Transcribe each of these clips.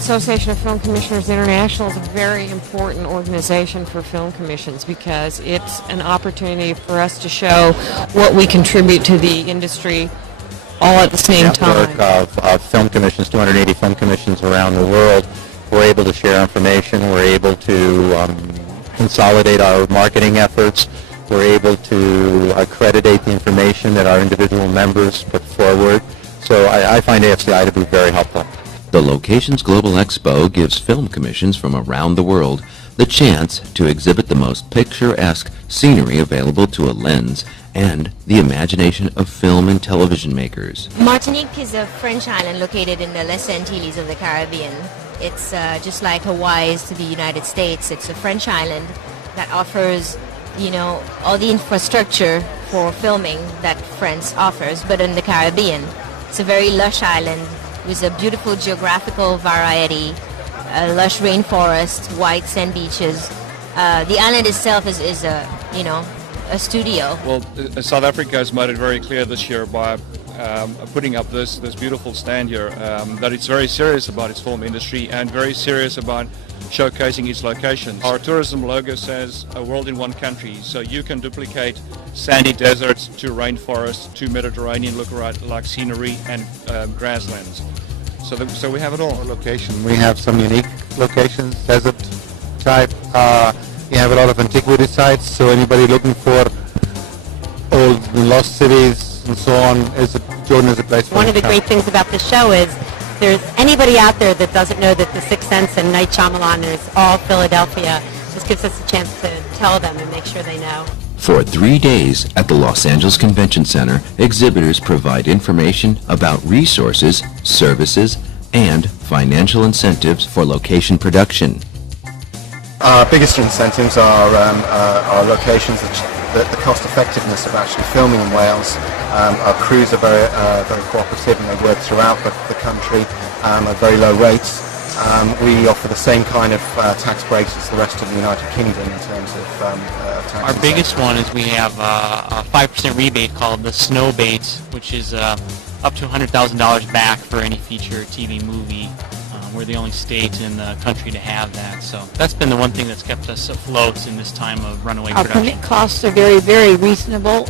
Association of Film Commissioners International is a very important organization for film commissions because it's an opportunity for us to show what we contribute to the industry all at the same time. Network of film commissions, 280 film commissions around the world. We're able to share information. We're able to consolidate our marketing efforts. We're able to accreditate the information that our individual members put forward. So I find AFCI to be very helpful. The Locations Global Expo gives film commissions from around the world the chance to exhibit the most picturesque scenery available to a lens and the imagination of film and television makers. Martinique is a French island located in the Les Antilles of the Caribbean. It's just like Hawaii is to the United States. It's a French island that offers, all the infrastructure for filming that France offers, but in the Caribbean. It's a very lush island with a beautiful geographical variety, a lush rainforest, white sand beaches. The island itself is a studio. Well, South Africa has made it very clear this year by putting up this beautiful stand here that it's very serious about its film industry and very serious about showcasing its locations. Our tourism logo says a world in one country, so you can duplicate sandy deserts to rainforests to Mediterranean look-alike scenery and grasslands. So we have it all. Our location. We have some unique locations, desert type. We have a lot of antiquity sites, so anybody looking for old and lost cities and so on, Jordan is a place for One of the great things about the show is there's anybody out there that doesn't know that the Sixth Sense and Night Shyamalan is all Philadelphia. This gives us a chance to tell them and make sure they know. For 3 days at the Los Angeles Convention Center, exhibitors provide information about resources, services, and financial incentives for location production. Our biggest incentives are locations, the cost effectiveness of actually filming in Wales. Our crews are very cooperative and they work throughout the country at very low rates. We offer the same kind of tax breaks as the rest of the United Kingdom in terms of tax. Our biggest one is we have a 5% rebate called the Snow Bait, which is up to $100,000 back for any feature TV movie. We're the only state in the country to have that, so that's been the one thing that's kept us afloat in this time of runaway production. Our permit costs are very, very reasonable,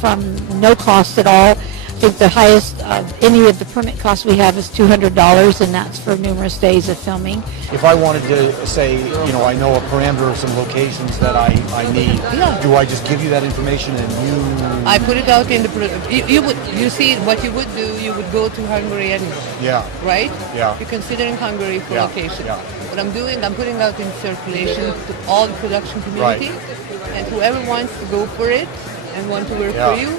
from no cost at all. I think the highest of any of the permit costs we have is $200, and that's for numerous days of filming. If I wanted to say, I know a parameter of some locations that I need, do I just give you that information and you... I put it out in the... You see, what you would do, you would go to Hungary anyway. Yeah. Right? Yeah. You're considering Hungary for location. Yeah. What I'm doing, I'm putting out in circulation to all the production community, and whoever wants to go for it and want to work for you,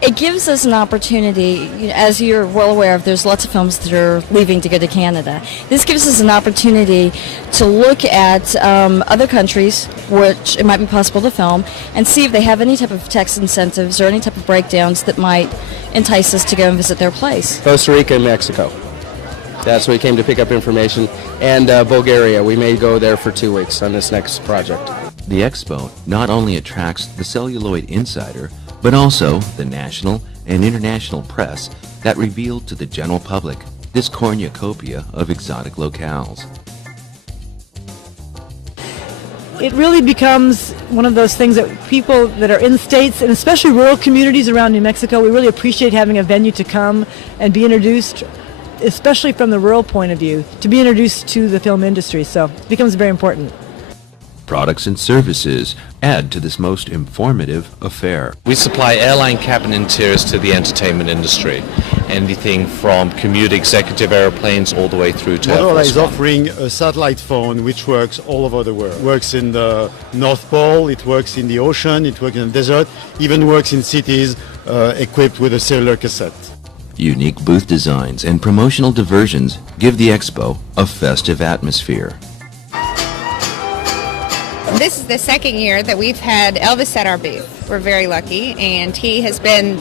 it gives us an opportunity, as you're well aware of, there's lots of films that are leaving to go to Canada. This gives us an opportunity to look at other countries which it might be possible to film and see if they have any type of tax incentives or any type of breakdowns that might entice us to go and visit their place. Costa Rica and Mexico. That's where we came to pick up information. And Bulgaria. We may go there for 2 weeks on this next project. The expo not only attracts the celluloid insider, but also the national and international press that revealed to the general public this cornucopia of exotic locales. It really becomes one of those things that people that are in states, and especially rural communities around New Mexico, we really appreciate having a venue to come and be introduced, especially from the rural point of view, to be introduced to the film industry. So it becomes very important. Products and services add to this most informative affair. We supply airline cabin interiors to the entertainment industry. Anything from commute executive airplanes all the way through to Motorola is offering a satellite phone which works all over the world. It works in the North Pole, it works in the ocean, it works in the desert, even works in cities equipped with a cellular cassette. Unique booth designs and promotional diversions give the expo a festive atmosphere. This is the second year that we've had Elvis at our booth. We're very lucky, and he has been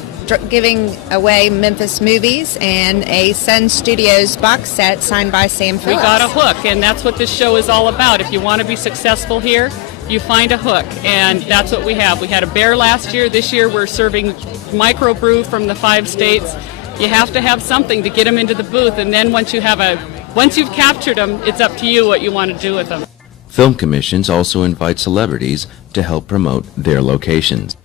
giving away Memphis movies and a Sun Studios box set signed by Sam Phillips. We got a hook, and that's what this show is all about. If you want to be successful here, you find a hook, and that's what we have. We had a bear last year. This year we're serving microbrew from the 5 states. You have to have something to get them into the booth, and then once you have a Once you've captured them, it's up to you what you want to do with them. Film commissions also invite celebrities to help promote their locations.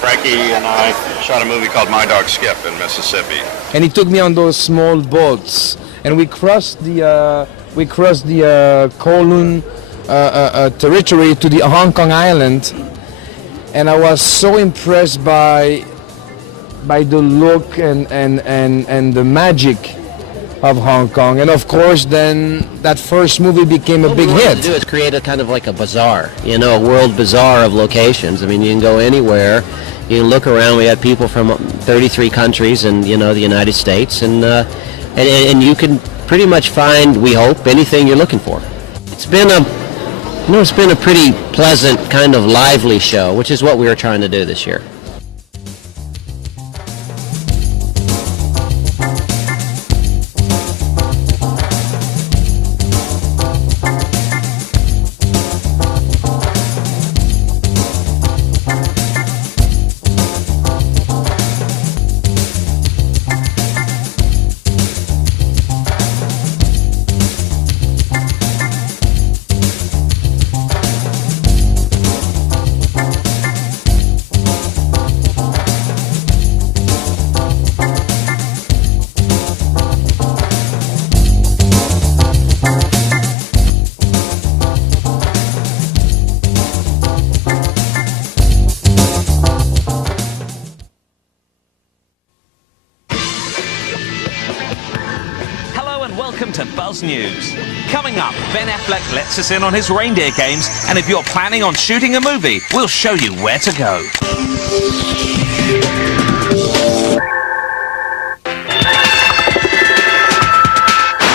Frankie and I shot a movie called My Dog Skip in Mississippi. And he took me on those small boats, and we crossed the Kowloon territory to the Hong Kong island, and I was so impressed by the look and the magic of Hong Kong. And of course then that first movie became a big hit. What we wanted to do is create a kind of like a bazaar, you know, a world bazaar of locations. I mean, you can go anywhere, you can look around. We had people from 33 countries and, you know, the United States, and you can pretty much find, we hope, anything you're looking for. It's been a pretty pleasant, kind of lively show, which is what we were trying to do this year. News. Coming up, Ben Affleck lets us in on his reindeer games, and if you're planning on shooting a movie, we'll show you where to go.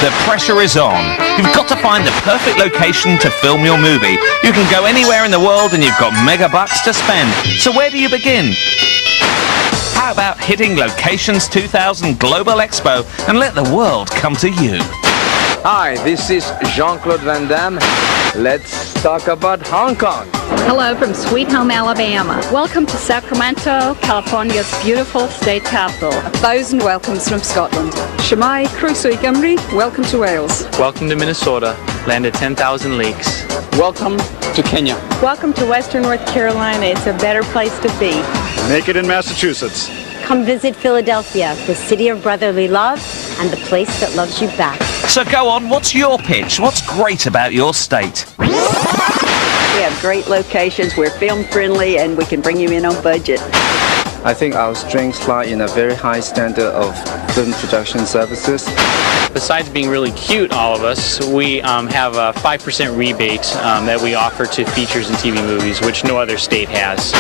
The pressure is on. You've got to find the perfect location to film your movie. You can go anywhere in the world and you've got mega bucks to spend. So where do you begin? How about hitting Locations 2000 Global Expo and let the world come to you? Hi, this is Jean-Claude Van Damme. Let's talk about Hong Kong. Hello from Sweet Home, Alabama. Welcome to Sacramento, California's beautiful state capital. 1,000 welcomes from Scotland. Shemai Crusoe Gymri, welcome to Wales. Welcome to Minnesota, land of 10,000 lakes. Welcome to Kenya. Welcome to Western North Carolina. It's a better place to be. Make it in Massachusetts. Come visit Philadelphia, the city of brotherly love and the place that loves you back. So go on, what's your pitch? What's great about your state? We have great locations, we're film friendly, and we can bring you in on budget. I think our strengths lie in a very high standard of film production services. Besides being really cute, all of us, we have a 5% rebate that we offer to features and TV movies, which no other state has.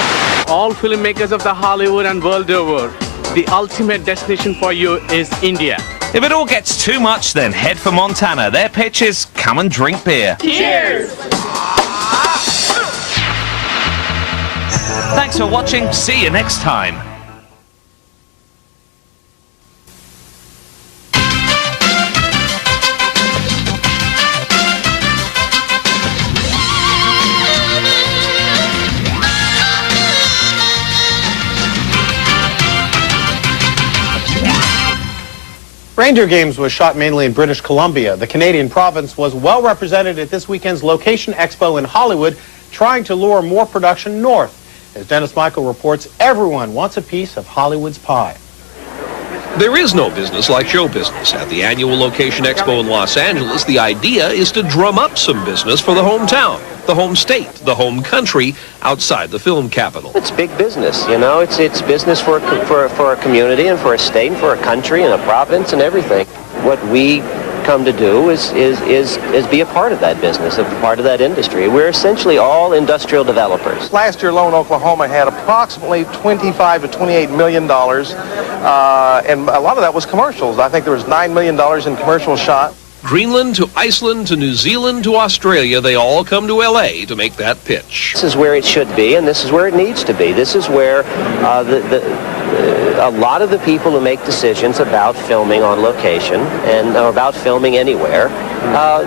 All filmmakers of the Hollywood and world over, the ultimate destination for you is India. If it all gets too much, then head for Montana. Their pitch is come and drink beer. Cheers! Thanks for watching. See you next time. Reindeer Games was shot mainly in British Columbia. The Canadian province was well represented at this weekend's Location Expo in Hollywood, trying to lure more production north. As Dennis Michael reports, everyone wants a piece of Hollywood's pie. There is no business like show business. At the annual Location Expo in Los Angeles, the idea is to drum up some business for the hometown, the home state, the home country outside the film capital. It's big business, you know. It's business for a community and for a state and for a country and a province and everything. What we come to do is be a part of that business, a part of that industry. We're essentially all industrial developers. Last year alone, Oklahoma had approximately $25 to $28 million, and a lot of that was commercials. I think there was $9 million in commercials shot. Greenland to Iceland to New Zealand to Australia, they all come to L.A. to make that pitch. This is where it should be, and this is where it needs to be. This is where a lot of the people who make decisions about filming on location and about filming anywhere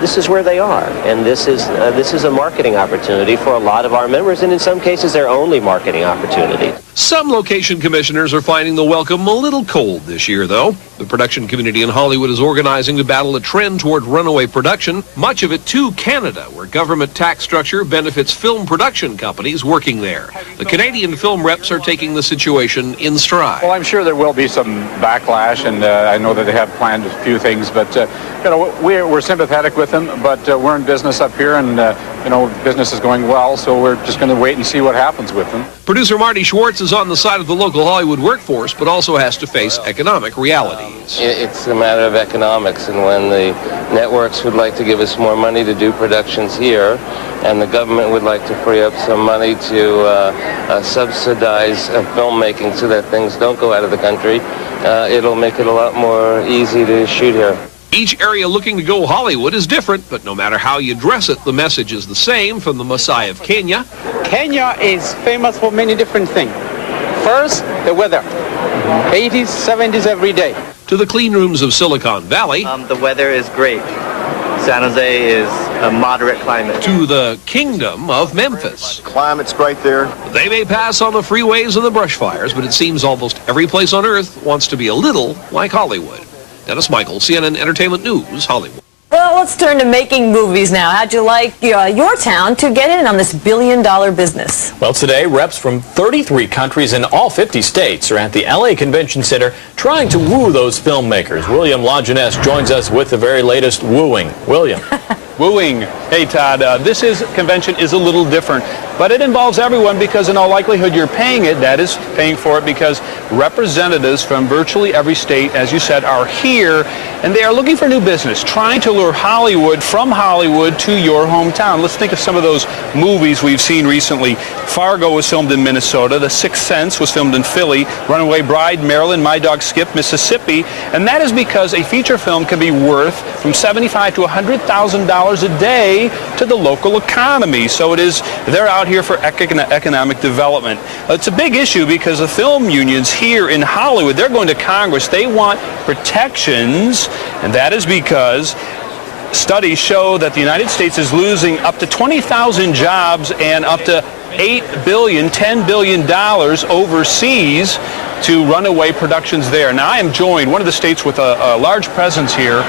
this is where they are, and this is a marketing opportunity for a lot of our members, and in some cases their only marketing opportunity. Some location commissioners are finding the welcome a little cold this year, though. The production community in Hollywood is organizing to battle a trend toward runaway production, much of it to Canada, where government tax structure benefits film production companies working there. The Canadian film reps are taking the situation in stride. Well, I'm sure there will be some backlash, and I know that they have planned a few things, but we're sympathetic with them, but we're in business up here, and business is going well, so we're just going to wait and see what happens with them. Producer Marty Schwartz is on the side of the local Hollywood workforce, but also has to face economic realities. It's a matter of economics, and when the networks would like to give us more money to do productions here, and the government would like to free up some money to subsidize filmmaking so that things don't go out of the country, it'll make it a lot more easy to shoot here. Each area looking to go Hollywood is different, but no matter how you dress it, the message is the same from the Messiah of Kenya. Kenya is famous for many different things. First, the weather. 80s, 70s every day. To the clean rooms of Silicon Valley. The weather is great. San Jose is a moderate climate. To the kingdom of Memphis. Climate's great there. They may pass on the freeways and the brush fires, but it seems almost every place on earth wants to be a little like Hollywood. Dennis Michael, CNN Entertainment News, Hollywood. Well, let's turn to making movies now. How'd you like your town to get in on this billion-dollar business? Well, today, reps from 33 countries in all 50 states are at the LA Convention Center trying to woo those filmmakers. William Lajeunesse joins us with the very latest wooing. William. Wooing. Hey, Todd, this convention is a little different, but it involves everyone because in all likelihood you're paying for it because representatives from virtually every state, as you said, are here, and they are looking for new business, trying to lure Hollywood from Hollywood to your hometown. Let's think of some of those movies we've seen recently. Fargo was filmed in Minnesota. The Sixth Sense was filmed in Philly. Runaway Bride, Maryland. My Dog Skip, Mississippi. And that is because a feature film can be worth from $75,000 to $100,000 a day to the local economy. So they're out here for economic development. It's a big issue because the film unions here in Hollywood, they're going to Congress. They want protections, and that is because studies show that the United States is losing up to 20,000 jobs and up to $8 billion, $10 billion overseas to runaway productions there. Now, I am joined, one of the states with a large presence here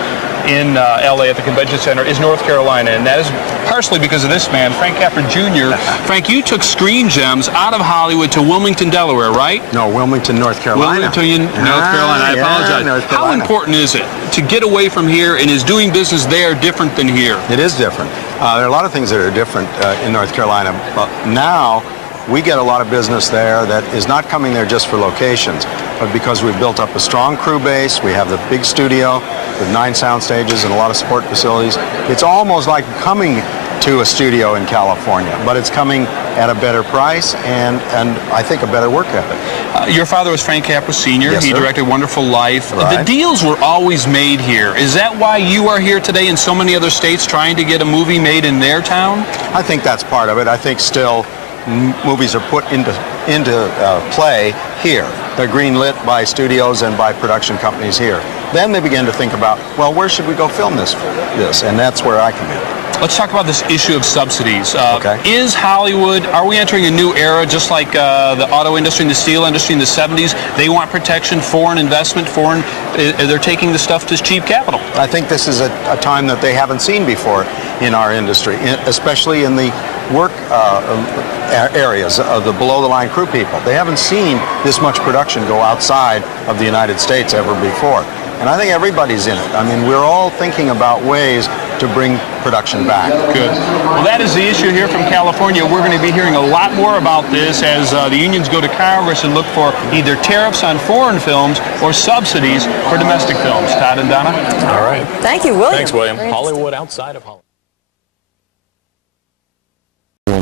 in LA at the Convention Center is North Carolina, and that is partially because of this man, Frank Capra Jr. Frank, you took Screen Gems out of Hollywood to Wilmington, Delaware, right? No, Wilmington, North Carolina. Wilmington, North Carolina. I apologize. How important is it to get away from here, and is doing business there different than here? It is different. There are a lot of things that are different in North Carolina, but now we get a lot of business there that is not coming there just for locations, but because we've built up a strong crew base. We have the big studio with 9 sound stages and a lot of support facilities. It's almost like coming to a studio in California, but it's coming at a better price and I think a better work ethic. Your father was Frank Capra Sr. Yes, he sir. directed Wonderful Life. Right. The deals were always made here. Is that why you are here today in so many other states trying to get a movie made in their town? I think that's part of it. I think still movies are put into play here. They're greenlit by studios and by production companies here. Then they begin to think about, well, where should we go film this? And that's where I come in. Let's talk about this issue of subsidies. Okay. Is Hollywood, are we entering a new era just like the auto industry and the steel industry in the 70s? They want protection, foreign investment, they're taking the stuff to cheap capital. I think this is a time that they haven't seen before in our industry, especially in the work areas of the below-the-line crew people. They haven't seen this much production go outside of the United States ever before. And I think everybody's in it. I mean, we're all thinking about ways to bring production back. Good. Well, that is the issue here from California. We're going to be hearing a lot more about this as the unions go to Congress and look for either tariffs on foreign films or subsidies for domestic films. Todd and Donna? All right. Thank you, William. Thanks, William. Hollywood outside of Hollywood.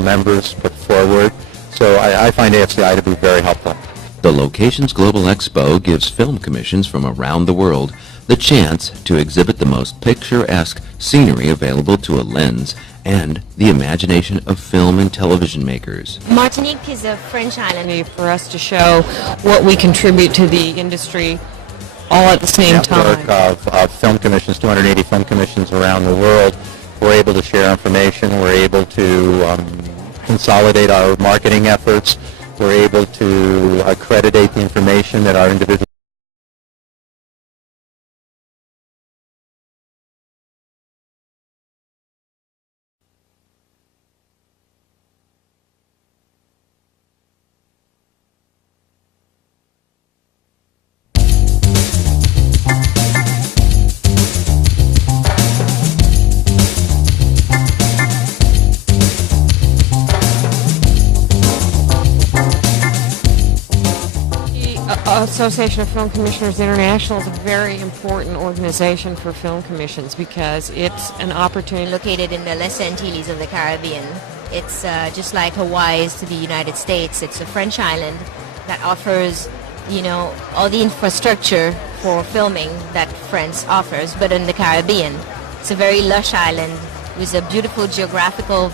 Members put forward, so I find AFCI to be very helpful. The Locations Global Expo gives film commissions from around the world the chance to exhibit the most picturesque scenery available to a lens and the imagination of film and television makers. Martinique is a French island for us to show what we contribute to the industry all at the same time. Network of film commissions, 280 film commissions around the world. We're able to share information. We're able to consolidate our marketing efforts. We're able to accreditate the information that our individual Association of Film Commissioners International is a very important organization for film commissions because it's an opportunity. Located in the Les Antilles of the Caribbean. It's just like Hawaii is to the United States. It's a French island that offers, you know, all the infrastructure for filming that France offers, but in the Caribbean. It's a very lush island with a beautiful geographical